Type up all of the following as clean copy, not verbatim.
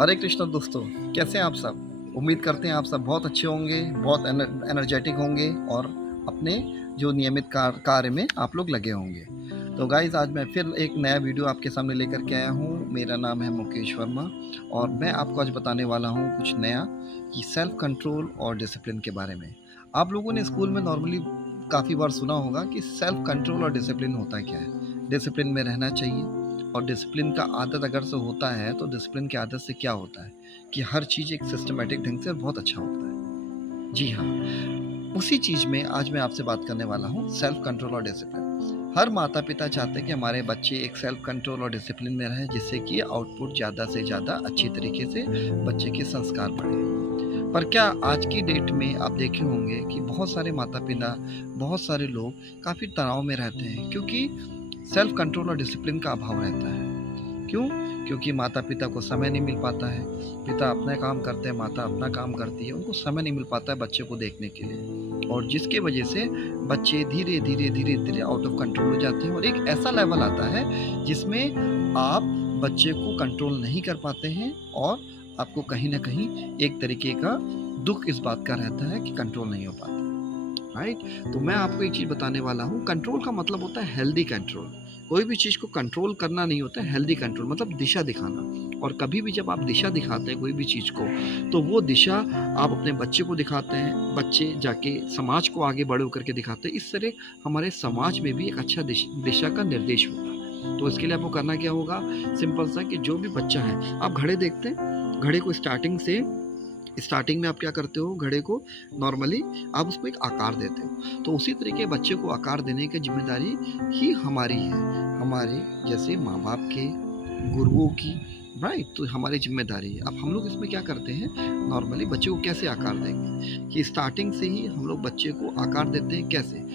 हरे कृष्ण दोस्तों, कैसे हैं आप सब? उम्मीद करते हैं आप सब बहुत अच्छे होंगे, बहुत एनर्जेटिक होंगे और अपने जो नियमित कार्य में आप लोग लगे होंगे। तो गाइज़, आज मैं फिर एक नया वीडियो आपके सामने लेकर के आया हूँ। मेरा नाम है मुकेश वर्मा और मैं आपको आज बताने वाला हूँ कुछ नया कि सेल्फ कंट्रोल और डिसिप्लिन के बारे में। आप लोगों ने स्कूल में नॉर्मली काफ़ी बार सुना होगा कि सेल्फ कंट्रोल और डिसिप्लिन होता क्या है? डिसिप्लिन में रहना चाहिए और डिसिप्लिन का आदत अगर से होता है तो डिसिप्लिन की आदत से क्या होता है कि हर चीज़ एक सिस्टमेटिक ढंग से बहुत अच्छा होता है। जी हाँ, उसी चीज़ में आज मैं आपसे बात करने वाला हूँ, सेल्फ कंट्रोल और डिसिप्लिन। हर माता पिता चाहते हैं कि हमारे बच्चे एक सेल्फ कंट्रोल और डिसिप्लिन में रहें, जिससे कि आउटपुट ज़्यादा से ज़्यादा अच्छी तरीके से बच्चे के संस्कार बढ़े। पर क्या आज की डेट में आप देखे होंगे कि बहुत सारे माता पिता, बहुत सारे लोग काफ़ी तनाव में रहते हैं, क्योंकि सेल्फ कंट्रोल और डिसिप्लिन का अभाव रहता है। क्यों? क्योंकि माता-पिता को समय नहीं मिल पाता है। पिता अपना काम करते हैं, माता अपना काम करती है, उनको समय नहीं मिल पाता है बच्चे को देखने के लिए, और जिसकी वजह से बच्चे धीरे-धीरे, धीरे-धीरे आउट ऑफ कंट्रोल हो जाते हैं और एक ऐसा लेवल आता है जिसमें आप बच्चे को कंट्रोल नहीं कर पाते हैं और आपको कहीं न कहीं एक तरीके का दुःख इस बात का रहता है कि कंट्रोल नहीं हो पाता। राइट। तो मैं आपको एक चीज़ बताने वाला हूँ, कंट्रोल का मतलब होता है हेल्दी कंट्रोल। कोई भी चीज़ को कंट्रोल करना नहीं होता है, हेल्दी कंट्रोल मतलब दिशा दिखाना। और कभी भी जब आप दिशा दिखाते हैं कोई भी चीज़ को, तो वो दिशा आप अपने बच्चे को दिखाते हैं, बच्चे जाके समाज को आगे बड़े होकर के दिखाते हैं। इस तरह हमारे समाज में भी एक अच्छा दिशा का निर्देश होगा। तो इसके लिए आपको करना क्या होगा? सिंपल सा कि जो भी बच्चा है, आप घड़े देखते हैं, घड़े को स्टार्टिंग में आप क्या करते हो, घड़े को नॉर्मली आप उसको एक आकार देते हो। तो उसी तरीके बच्चे को आकार देने की जिम्मेदारी ही हमारी है, हमारे जैसे माँ बाप के, गुरुओं की। राइट। तो हमारी जिम्मेदारी है। अब हम लोग इसमें क्या करते हैं, नॉर्मली बच्चे को कैसे आकार देंगे कि स्टार्टिंग से ही हम लोग बच्चे को आकार देते हैं। कैसे?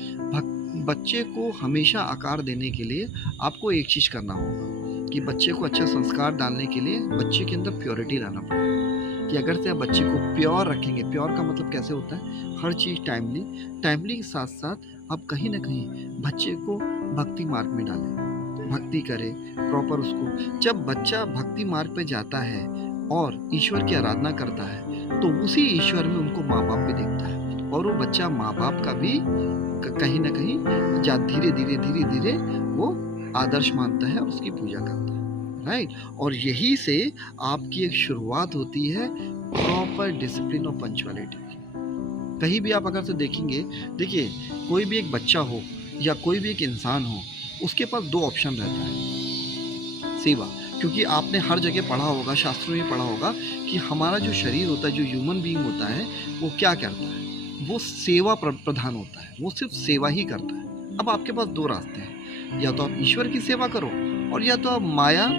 बच्चे को हमेशा आकार देने के लिए आपको एक चीज़ करना होगा कि बच्चे को अच्छा संस्कार डालने के लिए बच्चे के अंदर प्योरिटी लाना पड़ेगा। कि अगर से आप बच्चे को प्योर रखेंगे, प्योर का मतलब कैसे होता है, हर चीज़ टाइमली, टाइमली के साथ साथ आप कहीं ना कहीं बच्चे को भक्ति मार्ग में डालें, भक्ति करें प्रॉपर उसको। जब बच्चा भक्ति मार्ग पे जाता है और ईश्वर की आराधना करता है, तो उसी ईश्वर में उनको माँ बाप भी दिखता है और वो बच्चा माँ बाप का भी कहीं ना कहीं धीरे धीरे धीरे धीरे वो आदर्श मानता है और उसकी पूजा करता है। राइट। और यही से आपकी एक शुरुआत होती है प्रॉपर डिसिप्लिन और पंचुअलिटी की। कहीं भी आप अगर से देखेंगे, देखिए, कोई भी एक बच्चा हो या कोई भी एक इंसान हो, उसके पास दो ऑप्शन रहता है। सेवा, क्योंकि आपने हर जगह पढ़ा होगा, शास्त्रों में पढ़ा होगा कि हमारा जो शरीर होता है, जो ह्यूमन बीइंग होता है, वो क्या करता है, वो सेवा प्रधान होता है, वो सिर्फ सेवा ही करता है। अब आपके पास दो रास्ते हैं, या तो आप ईश्वर की सेवा करो और या तो आप माया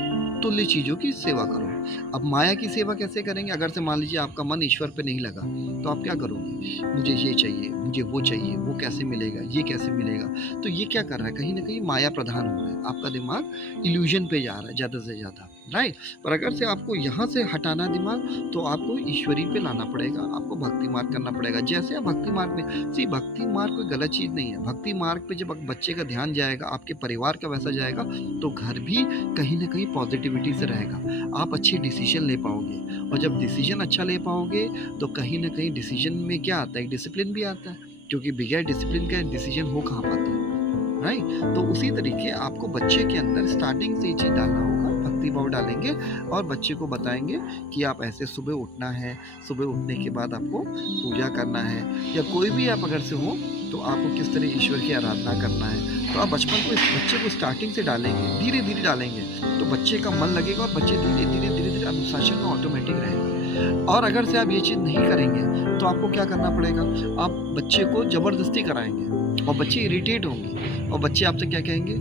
तुल्य चीज़ों की सेवा करो। अब माया की सेवा कैसे करेंगे? अगर से मान लीजिए आपका मन ईश्वर पे नहीं लगा, तो आप क्या करोगे? मुझे ये चाहिए, मुझे वो चाहिए, वो कैसे मिलेगा, ये कैसे मिलेगा? तो ये क्या कर रहा है, कहीं ना कहीं माया प्रधान हो रहा है, आपका दिमाग इल्यूजन पे जा रहा है ज़्यादा से ज़्यादा। राइट। पर अगर से आपको यहाँ से हटाना दिमाग, तो आपको ईश्वरी पे लाना पड़ेगा, आपको भक्ति मार्ग करना पड़ेगा। जैसे आप भक्ति मार्ग में, सी भक्ति मार्ग कोई गलत चीज़ नहीं है। भक्ति मार्ग पे जब बच्चे का ध्यान जाएगा, आपके परिवार का वैसा जाएगा, तो घर भी कहीं ना कहीं पॉजिटिविटी से रहेगा, आप अच्छी डिसीजन ले पाओगे। और जब डिसीजन अच्छा ले पाओगे, तो कहीं ना कहीं डिसीजन में क्या आता है, डिसिप्लिन भी आता है, क्योंकि बगैर डिसिप्लिन का डिसीजन हो कहाँ पाता है। राइट। तो उसी तरीके आपको बच्चे के अंदर स्टार्टिंग से ये चीज़ डालना होगा, भक्ति भाव डालेंगे और बच्चे को बताएंगे कि आप ऐसे सुबह उठना है, सुबह उठने के बाद आपको पूजा करना है, या कोई भी आप अगर से हो तो आपको किस तरह ईश्वर की आराधना करना है। तो आप बचपन को इस बच्चे को स्टार्टिंग से डालेंगे, धीरे धीरे डालेंगे, तो बच्चे का मन लगेगा और बच्चे धीरे धीरे धीरे धीरे अनुशासन में ऑटोमेटिक रहेगा। और अगर से आप ये चीज़ नहीं करेंगे, तो आपको क्या करना पड़ेगा, आप बच्चे को ज़बरदस्ती कराएंगे और बच्चे इरिटेट होंगे और बच्चे आपसे क्या कहेंगे,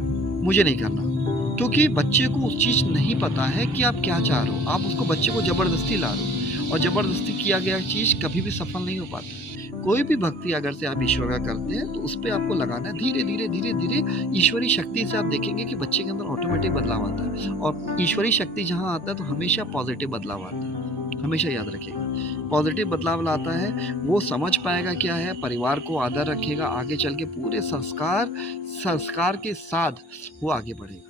मुझे नहीं करना। क्योंकि बच्चे को उस चीज़ नहीं पता है कि आप क्या चाह रहे हो, आप उसको बच्चे को ज़बरदस्ती ला रहे हो, और ज़बरदस्ती किया गया चीज़ कभी भी सफल नहीं हो पाता। कोई भी भक्ति अगर से आप ईश्वर का करते हैं, तो उस पे आपको लगाना है धीरे धीरे धीरे धीरे। ईश्वरी शक्ति से आप देखेंगे कि बच्चे के अंदर ऑटोमेटिक बदलाव आता है, और ईश्वरी शक्ति जहाँ आता है तो हमेशा पॉजिटिव बदलाव आता है। हमेशा याद रखिएगा, पॉजिटिव बदलाव लाता है, वो समझ पाएगा क्या है, परिवार को आदर रखेगा, आगे चल के पूरे संस्कार संस्कार के साथ वो आगे बढ़ेगा।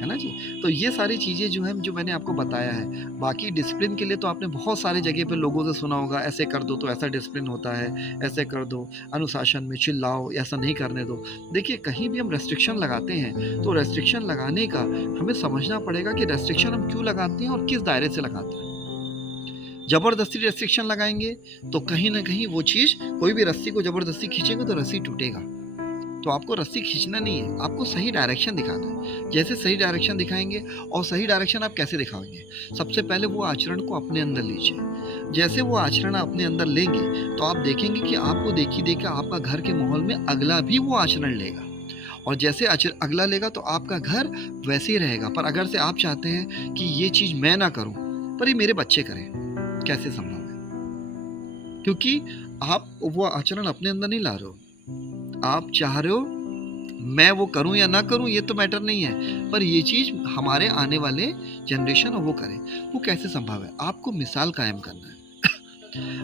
है ना जी? तो ये सारी चीज़ें जो हैं, जो मैंने आपको बताया है। बाकी डिसिप्लिन के लिए तो आपने बहुत सारी जगह पे लोगों से सुना होगा, ऐसे कर दो तो ऐसा डिसिप्लिन होता है, ऐसे कर दो, अनुशासन में चिल्लाओ, ऐसा नहीं करने दो। देखिए, कहीं भी हम रेस्ट्रिक्शन लगाते हैं, तो रेस्ट्रिक्शन लगाने का हमें समझना पड़ेगा कि रेस्ट्रिक्शन हम क्यों लगाते हैं और किस दायरे से लगाते हैं। ज़बरदस्ती रेस्ट्रिक्शन लगाएँगे, तो कहीं न कहीं वो चीज़, कोई भी रस्सी को ज़बरदस्ती खींचेंगे तो रस्सी टूटेगा। तो आपको रस्सी खींचना नहीं है, आपको सही डायरेक्शन दिखाना है। जैसे सही डायरेक्शन दिखाएँगे, और सही डायरेक्शन आप कैसे दिखाएँगे? सबसे पहले वो आचरण को अपने अंदर लीजिए। जैसे वो आचरण अपने अंदर लेंगे, तो आप देखेंगे कि आपको देखी-देखी आपका घर के माहौल में अगला भी वो आचरण लेगा, और जैसे अगला लेगा तो आपका घर वैसे ही रहेगा। पर अगर से आप चाहते हैं कि ये चीज़ मैं ना करूँ, पर ये मेरे बच्चे करें, कैसे संभव है? क्योंकि आप वो आचरण अपने अंदर नहीं ला रहे हो। आप चाह रहे हो मैं वो करूँ या ना करूँ, ये तो मैटर नहीं है, पर ये चीज़ हमारे आने वाले जनरेशन वो करे। वो कैसे संभव है? आपको मिसाल कायम करना है।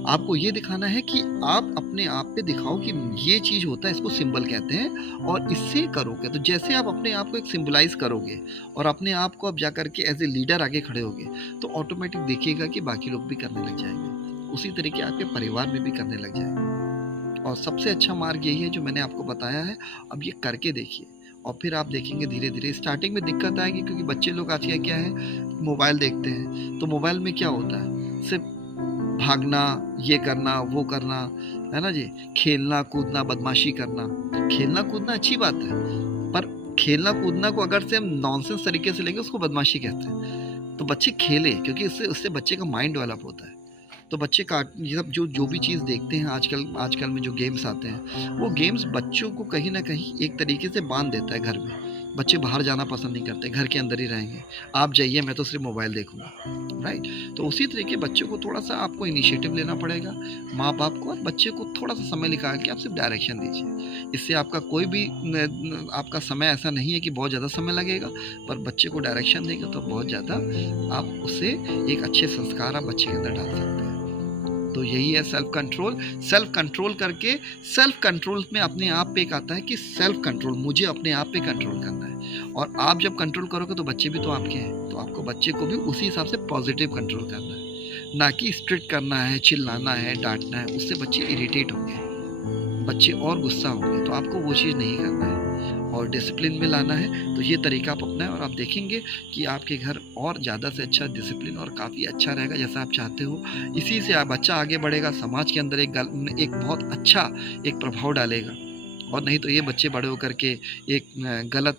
आपको ये दिखाना है कि आप अपने आप पे दिखाओ कि ये चीज़ होता है, इसको सिंबल कहते हैं, और इससे करोगे तो जैसे आप अपने आप को एक सिंबलाइज़ करोगे, और अपने आप को अब जाकर के एज़ ए लीडर आगे खड़े होगे, तो ऑटोमेटिक देखिएगा कि बाकी लोग भी करने लग जाएँगे। उसी तरीके आपके परिवार में भी करने लग जाएँगे। और सबसे अच्छा मार्ग यही है जो मैंने आपको बताया है। अब ये करके देखिए, और फिर आप देखेंगे धीरे-धीरे। स्टार्टिंग में दिक्कत आएगी, क्योंकि बच्चे लोग आज क्या है, मोबाइल देखते हैं। तो मोबाइल में क्या होता है, सिर्फ़ भागना, ये करना, वो करना, है ना जी? खेलना, कूदना, बदमाशी करना। खेलना कूदना अच्छी बात है, पर खेलना कूदना को अगर से हम नॉनसेंस तरीके से लेंगे, उसको बदमाशी कहते हैं। तो बच्चे खेलें, क्योंकि इससे उससे बच्चे का माइंड डेवलप होता है। तो बच्चे ये सब जो भी चीज़ देखते हैं आजकल आजकल में जो गेम्स आते हैं, वो गेम्स बच्चों को कहीं न कहीं एक तरीके से बाँध देता है घर में। बच्चे बाहर जाना पसंद नहीं करते, घर के अंदर ही रहेंगे। आप जाइए, मैं तो सिर्फ़ मोबाइल देखूँगा, राइट? तो उसी तरीके बच्चों को थोड़ा-सा आपको इनिशिएटिव लेना पड़ेगा, माँ-बाप को, और बच्चे को थोड़ा-सा समय निकाल के आप सिर्फ़ डायरेक्शन दीजिए। इससे आपका कोई भी आपका समय ऐसा नहीं है कि बहुत ज़्यादा समय लगेगा, पर बच्चे को डायरेक्शन देंगे तो बहुत ज़्यादा आप उससे एक अच्छे संस्कार आप बच्चे के अंदर डाल सकते हैं। तो यही है सेल्फ कंट्रोल। सेल्फ कंट्रोल करके, सेल्फ कंट्रोल में अपने आप पे एक आता है कि सेल्फ कंट्रोल, मुझे अपने आप पे कंट्रोल करना है। और आप जब कंट्रोल करोगे तो बच्चे भी तो आपके हैं, तो आपको बच्चे को भी उसी हिसाब से पॉजिटिव कंट्रोल करना है, ना कि स्ट्रिक्ट करना है, चिल्लाना है, डांटना है। उससे बच्चे इरिटेट होंगे, बच्चे और गुस्सा होंगे, तो आपको वो चीज़ नहीं करना है। और डिसिप्लिन में लाना है, तो ये तरीका आप अपनाएं, और आप देखेंगे कि आपके घर और ज़्यादा से अच्छा डिसिप्लिन और काफ़ी अच्छा रहेगा, जैसा आप चाहते हो। इसी से बच्चा आगे बढ़ेगा, समाज के अंदर एक बहुत अच्छा एक प्रभाव डालेगा। और नहीं तो ये बच्चे बड़े होकर के एक गलत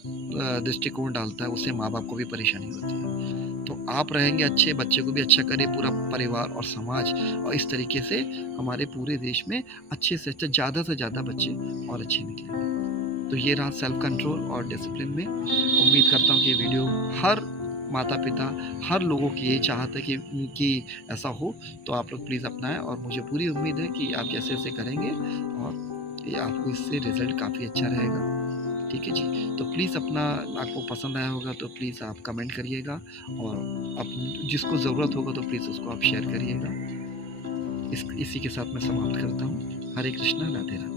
दृष्टिकोण डालता है, उससे माँ बाप को भी परेशानी होती है। तो आप रहेंगे अच्छे, बच्चे को भी अच्छा करिए, पूरा परिवार और समाज, और इस तरीके से हमारे पूरे देश में अच्छे से अच्छा, ज़्यादा से ज़्यादा बच्चे और अच्छे निकलेंगे। तो ये रहा सेल्फ कंट्रोल और डिसिप्लिन में। उम्मीद करता हूँ कि ये वीडियो हर माता-पिता, हर लोगों की यही चाहत है कि ऐसा हो, तो आप लोग प्लीज़ अपनाएँ, और मुझे पूरी उम्मीद है कि आप जैसे-जैसे करेंगे, और ये आपको इससे रिज़ल्ट काफ़ी अच्छा रहेगा। ठीक है जी? तो प्लीज़ अपना, आपको पसंद आया होगा तो प्लीज़ आप कमेंट करिएगा, और अप जिसको ज़रूरत होगा तो प्लीज़ उसको आप शेयर करिएगा। इसी के साथ मैं समाप्त करता हूँ। हरे कृष्णा, राधे राधे।